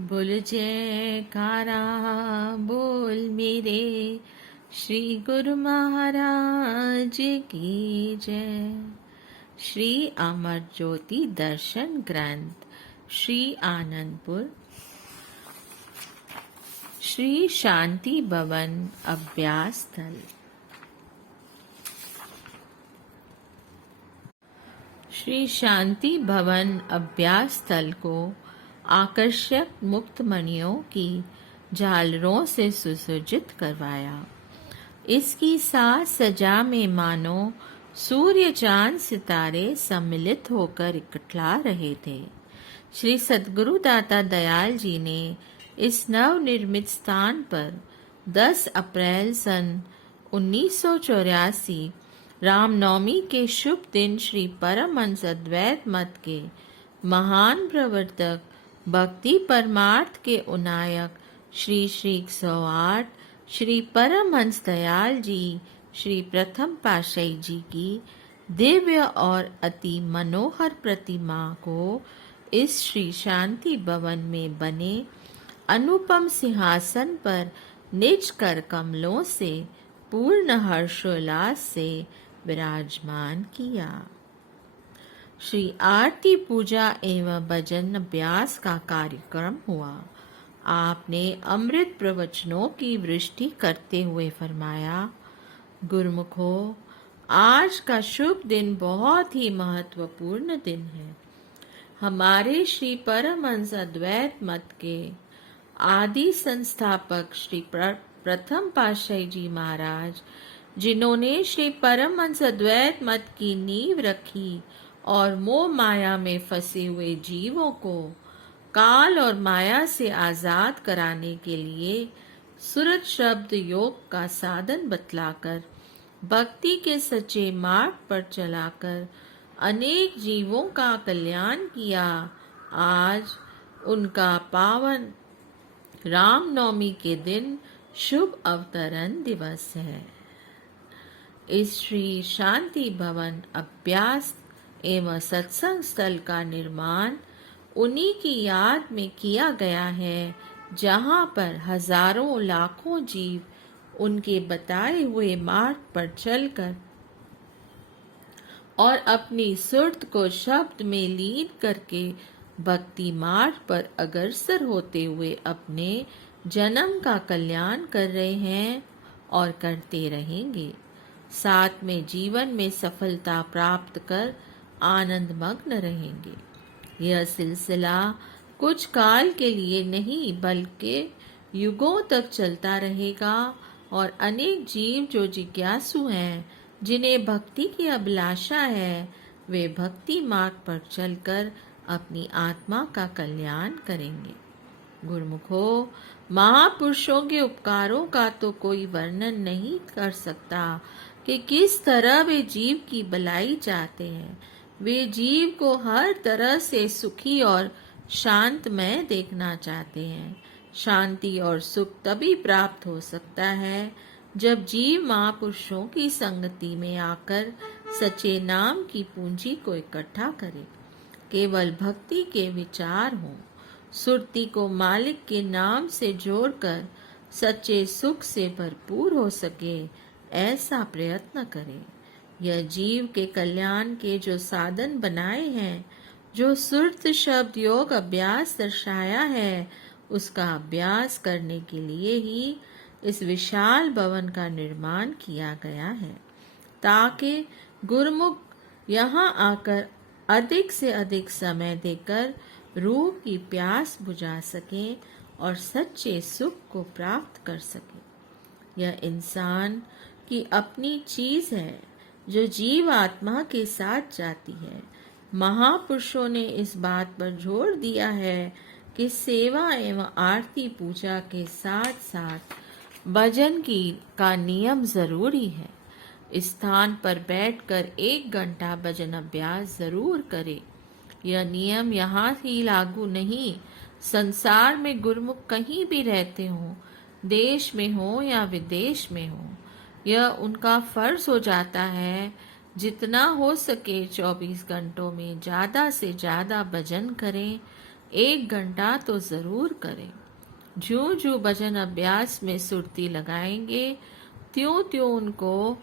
बोल जयकारा बोल मेरे श्री गुरु महाराज की जय। श्री अमर ज्योति दर्शन ग्रंथ श्री आनंदपुर श्री शांति भवन अभ्यास स्थल। श्री शांति भवन अभ्यास स्थल को आकर्षक मुक्त मणियों की झालरों से सुसज्जित करवाया। इसकी साज सजा में मानो सूर्य चांद सितारे सम्मिलित होकर इकट्ठा रहे थे। श्री सद्गुरु दाता दयाल जी ने इस नवनिर्मित स्थान पर 10 अप्रैल सन 1984 रामनवमी के शुभ दिन श्री परमहंस अद्वैत मत के महान प्रवर्तक भक्ति परमार्थ के उन्नायक श्री 108 श्री परमहंस दयाल जी श्री प्रथम पातशाही जी की दिव्य और अति मनोहर प्रतिमा को इस श्री शांति भवन में बने अनुपम सिंहासन पर निज कर कमलों से पूर्ण हर्षोल्लास से विराजमान किया। श्री आरती पूजा एवं भजन अभ्यास का कार्यक्रम हुआ। आपने अमृत प्रवचनों की वृष्टि करते हुए फरमाया, गुरुमुखो, आज का शुभ दिन बहुत ही महत्वपूर्ण दिन है। हमारे श्री परमहंस अद्वैत मत के आदि संस्थापक श्री प्रथम पातशाही जी महाराज, जिन्होंने श्री परमहंस अद्वैत मत की नींव रखी और मोह माया में फंसे हुए जीवों को काल और माया से आजाद कराने के लिए सुरत शब्द योग का साधन बतलाकर भक्ति के सच्चे मार्ग पर चलाकर अनेक जीवों का कल्याण किया, आज उनका पावन रामनवमी के दिन शुभ अवतरण दिवस है। इस श्री शांति भवन अभ्यास एवं सत्संग स्थल का निर्माण उन्हीं की याद में किया गया है, जहाँ पर हजारों लाखों जीव उनके बताए हुए मार्ग पर चलकर और अपनी सुरत को शब्द में लीन करके भक्ति मार्ग पर अग्रसर होते हुए अपने जन्म का कल्याण कर रहे हैं और करते रहेंगे। साथ में जीवन में सफलता प्राप्त कर आनंद मग्न रहेंगे। यह सिलसिला कुछ काल के लिए नहीं बल्कि युगों तक चलता रहेगा और अनेक जीव जो जिज्ञासु हैं, जिन्हें भक्ति की अभिलाषा है, वे भक्ति मार्ग पर चलकर अपनी आत्मा का कल्याण करेंगे। गुरुमुखो, महापुरुषों के उपकारों का तो कोई वर्णन नहीं कर सकता कि किस तरह वे जीव की भलाई चाहते हैं। वे जीव को हर तरह से सुखी और शांतमय देखना चाहते हैं। शांति और सुख तभी प्राप्त हो सकता है जब जीव महापुरुषों की संगति में आकर सच्चे नाम की पूंजी को इकट्ठा करे, केवल भक्ति के विचार हों, सुरती को मालिक के नाम से जोड़कर सच्चे सुख से भरपूर हो सके, ऐसा प्रयत्न करें। यह जीव के कल्याण के जो साधन बनाए हैं, जो सुरत शब्द योग अभ्यास दर्शाया है, उसका अभ्यास करने के लिए ही इस विशाल भवन का निर्माण किया गया है, ताकि गुरुमुख यहाँ आकर अधिक से अधिक समय देकर रूह की प्यास बुझा सके और सच्चे सुख को प्राप्त कर सके। यह इंसान की अपनी चीज है जो जीव आत्मा के साथ जाती है। महापुरुषों ने इस बात पर जोर दिया है कि सेवा एवं आरती पूजा के साथ साथ भजन का नियम जरूरी है। इस स्थान पर बैठकर 1 घंटा भजन अभ्यास जरूर करें। यह नियम यहाँ ही लागू नहीं, संसार में गुरुमुख कहीं भी रहते हों, देश में हो या विदेश में हो, यह उनका फर्ज हो जाता है जितना हो सके 24 घंटों में ज्यादा से ज्यादा भजन करें, 1 घंटा तो जरूर करें। ज्यों ज्यों भजन अभ्यास में सुरती लगाएंगे, त्यों त्यों उनको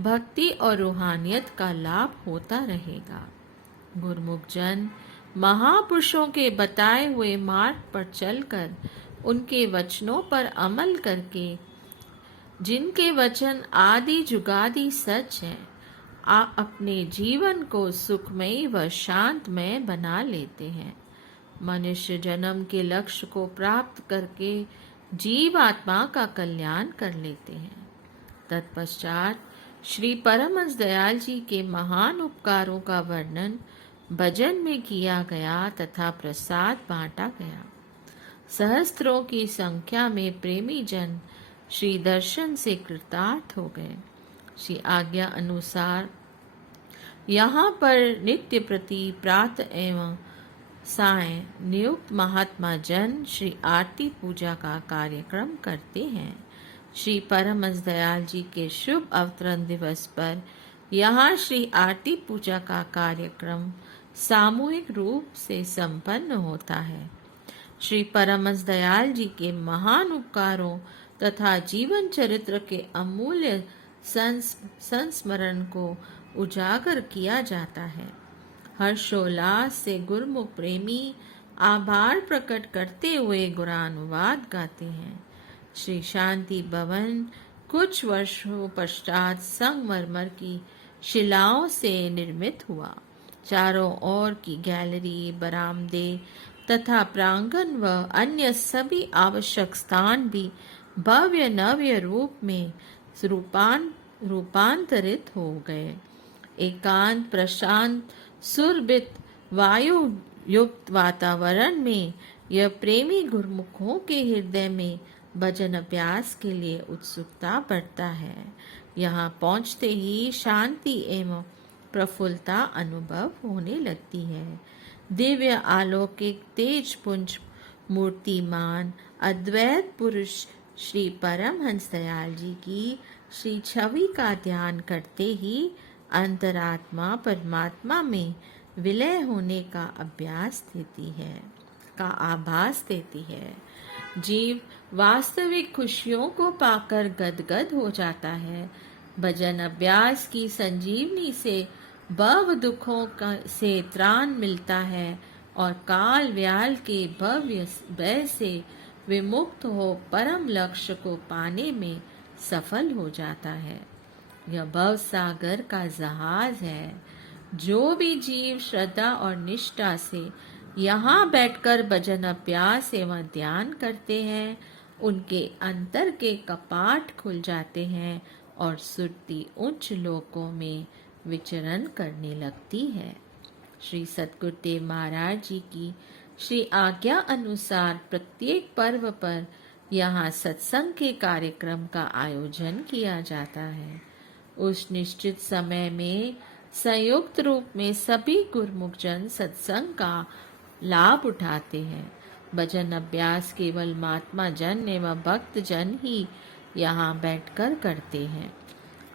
भक्ति और रूहानियत का लाभ होता रहेगा। गुरुमुख जन महापुरुषों के बताए हुए मार्ग पर चलकर, उनके वचनों पर अमल करके, जिनके वचन आदि जुगादि सच हैं, अपने जीवन को सुखमय व शांतमय बना लेते हैं। मनुष्य जन्म के लक्ष्य को प्राप्त करके जीव आत्मा का कल्याण कर लेते हैं। तत्पश्चात श्री परमहंस दयाल जी के महान उपकारों का वर्णन भजन में किया गया तथा प्रसाद बांटा गया। सहस्त्रों की संख्या में प्रेमी जन श्री दर्शन से कृतार्थ हो गए। श्री आज्ञा अनुसार यहाँ पर नित्य प्रति प्रातः एवं साय नियुक्त महात्मा जन श्री आरती पूजा का कार्यक्रम करते हैं। श्री परमहंस दयाल जी के शुभ अवतरण दिवस पर यहाँ श्री आरती पूजा का कार्यक्रम सामूहिक रूप से संपन्न होता है। श्री परमहंस दयाल जी के महान उपकारों तथा जीवन चरित्र के अमूल्य संस्मरण को उजागर किया जाता है। हर्षोल्लास से गुरुमुख प्रेमी आभार प्रकट करते हुए गुणानुवाद गाते हैं। श्री शांति भवन कुछ वर्षों पश्चात संगमरमर की शिलाओं से निर्मित हुआ। चारों ओर की गैलरी, बरामदे तथा प्रांगण व अन्य सभी आवश्यक स्थान भी भव्य नव्य रूप में रूपांतरित हो गए। एकांत प्रशांत सुरभित वायु युक्त वातावरण में यह प्रेमी गुरुमुखों के हृदय में भजन अभ्यास के लिए उत्सुकता बढ़ता है। यहाँ पहुँचते ही शांति एवं प्रफुल्लता अनुभव होने लगती है। दिव्य अलौकिक तेज पुंज मूर्तिमान अद्वैत पुरुष श्री परमहंस दयाल जी की श्री छवि का ध्यान करते ही अंतरात्मा परमात्मा में विलय होने का आभास देती है। जीव वास्तविक खुशियों को पाकर गदगद हो जाता है। भजन अभ्यास की संजीवनी से भव दुखों से त्राण मिलता है और काल व्याल के भव्य भय से विमुक्त हो परम लक्ष्य को पाने में सफल हो जाता है। यह भव सागर का जहाज है। जो भी जीव श्रद्धा और निष्ठा से यहाँ बैठकर भजन अभ्यास एवं ध्यान करते हैं, उनके अंतर के कपाट खुल जाते हैं और सुरती उच्च लोकों में विचरण करने लगती है। श्री सद्गुरुदेव महाराज जी की श्री आज्ञा अनुसार प्रत्येक पर्व पर यहाँ सत्संग के कार्यक्रम का आयोजन किया जाता है। उस निश्चित समय में संयुक्त रूप में सभी गुरुमुख जन सत्संग का लाभ उठाते हैं। भजन अभ्यास केवल महात्मा जन एवं भक्त जन ही यहाँ बैठकर करते हैं।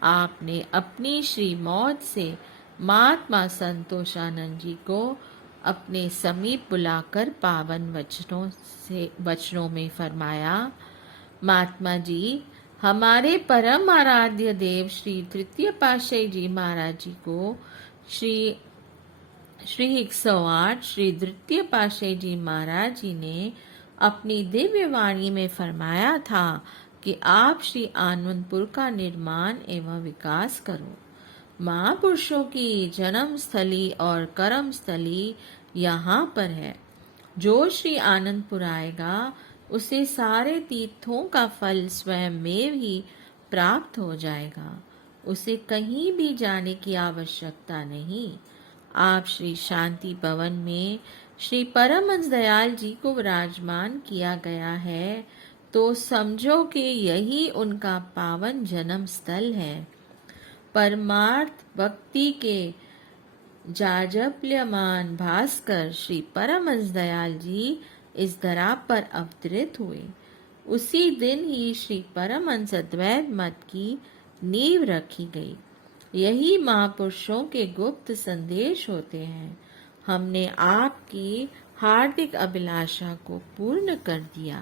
आपने अपनी श्री मौज से महात्मा संतोषानंद जी को अपने समीप बुलाकर पावन वचनों में फरमाया, महात्मा जी, हमारे परम आराध्य देव श्री तृतीय पातशाही जी महाराज जी को श्री 108 श्री तृतीय पातशाही जी महाराज जी ने अपनी दिव्य वाणी में फरमाया था कि आप श्री आनंदपुर का निर्माण एवं विकास करो। महापुरुषों की जन्म स्थली और कर्म स्थली यहाँ पर है। जो श्री आनंदपुर आएगा उसे सारे तीर्थों का फल स्वयं में ही प्राप्त हो जाएगा। उसे कहीं भी जाने की आवश्यकता नहीं। आप श्री शांति भवन में श्री परमहंस दयाल जी को विराजमान किया गया है, तो समझो कि यही उनका पावन जन्म स्थल है। परमार्थ भक्ति के जाजप्यमान भास्कर श्री परमहंस दयाल जी इस धरा पर अवतरित हुए। उसी दिन ही श्री परमहंस अद्वैत मत की नींव रखी गई। यही महापुरुषों के गुप्त संदेश होते हैं। हमने आपकी हार्दिक अभिलाषा को पूर्ण कर दिया।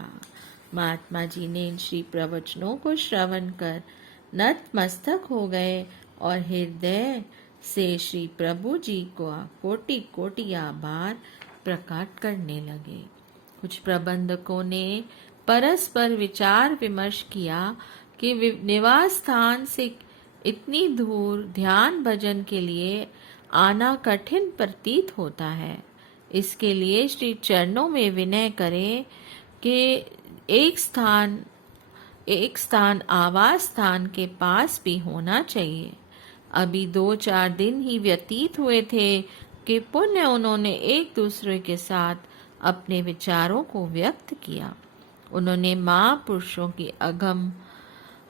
महात्मा जी ने इन श्री प्रवचनों को श्रवण कर नतमस्तक हो गए और हृदय से श्री प्रभु जी को कोटि कोटि आभार प्रकट करने लगे। कुछ प्रबंधकों ने परस्पर विचार विमर्श किया कि निवास स्थान से इतनी दूर ध्यान भजन के लिए आना कठिन प्रतीत होता है। इसके लिए श्री चरणों में विनय करें कि एक स्थान आवास स्थान के पास भी होना चाहिए। अभी 2-4 दिन ही व्यतीत हुए थे कि पुण्य उन्होंने एक दूसरे के साथ अपने विचारों को व्यक्त किया। उन्होंने महापुरुषों की अगम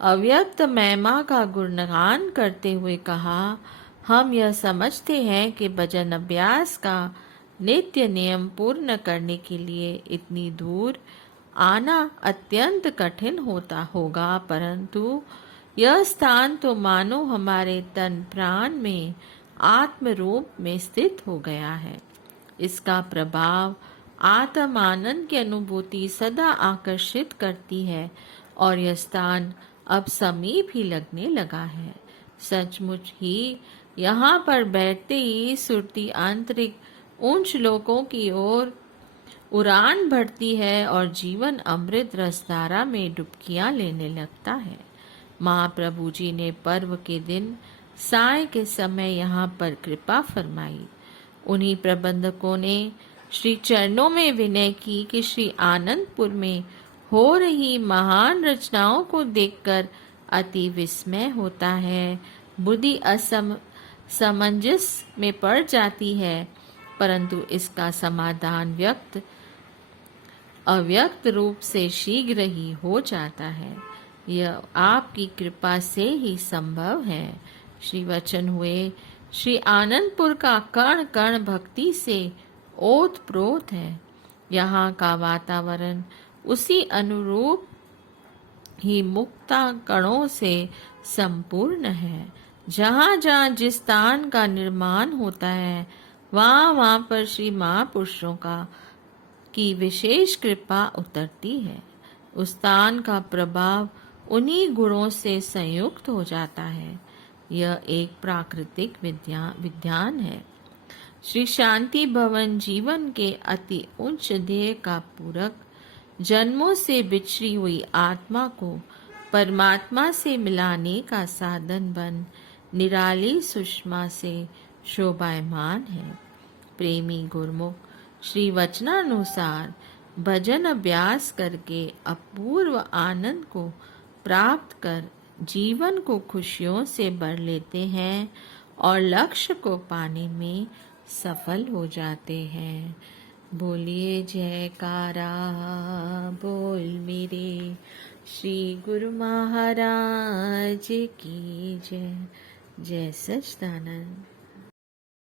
अव्यक्त महिमा का गुणगान करते हुए कहा, हम यह समझते हैं कि भजन अभ्यास का नित्य नियम पूर्ण करने के लिए इतनी दूर आना अत्यंत कठिन होगा, परंतु यह स्थान तो मानो हमारे तन प्राण में आत्म रूप में स्थित हो गया है। इसका प्रभाव आत्म आनंद की अनुभूति सदा आकर्षित करती है और यह स्थान अब समीप ही लगने लगा है। सचमुच ही यहाँ पर बैठते ही सुरती आंतरिक उच्च लोकों की ओर उड़ान भरती है और जीवन अमृत रसधारा में डुबकियां लेने लगता है। महाप्रभु जी ने पर्व के दिन साय के समय यहाँ पर कृपा फरमाई। उन्हीं प्रबंधकों ने श्री चरणों में विनय की कि श्री आनंदपुर में हो रही महान रचनाओं को देखकर अति विस्मय होता है। बुद्धि असमंजस में पड़ जाती है, परंतु इसका समाधान अव्यक्त रूप से शीघ्र ही हो जाता है। यह आपकी कृपा से ही संभव है। श्री वचन हुए श्री आनंदपुर का कण कण भक्ति से ओत प्रोत है। यहाँ का वातावरण उसी अनुरूप ही मुक्ता कणों से संपूर्ण है। जहाँ जहाँ जिस स्थान का निर्माण होता है वहाँ पर श्री महापुरुषों की विशेष कृपा उतरती है। उस स्थान का प्रभाव उन्हीं गुणों से संयुक्त हो जाता है। यह एक प्राकृतिक विज्ञान है। श्री शांति भवन जीवन के अति उच्च ध्येय का पूरक, जन्मों से बिछड़ी हुई आत्मा को परमात्मा से मिलाने का साधन बन निराली सुषमा से शोभायमान है। प्रेमी गुरमुख श्री वचनानुसार भजन अभ्यास करके अपूर्व आनंद को प्राप्त कर जीवन को खुशियों से भर लेते हैं और लक्ष्य को पाने में सफल हो जाते हैं। बोलिए जयकारा बोल मेरे श्री गुरु महाराज की जय। जय सच्चिदानंद।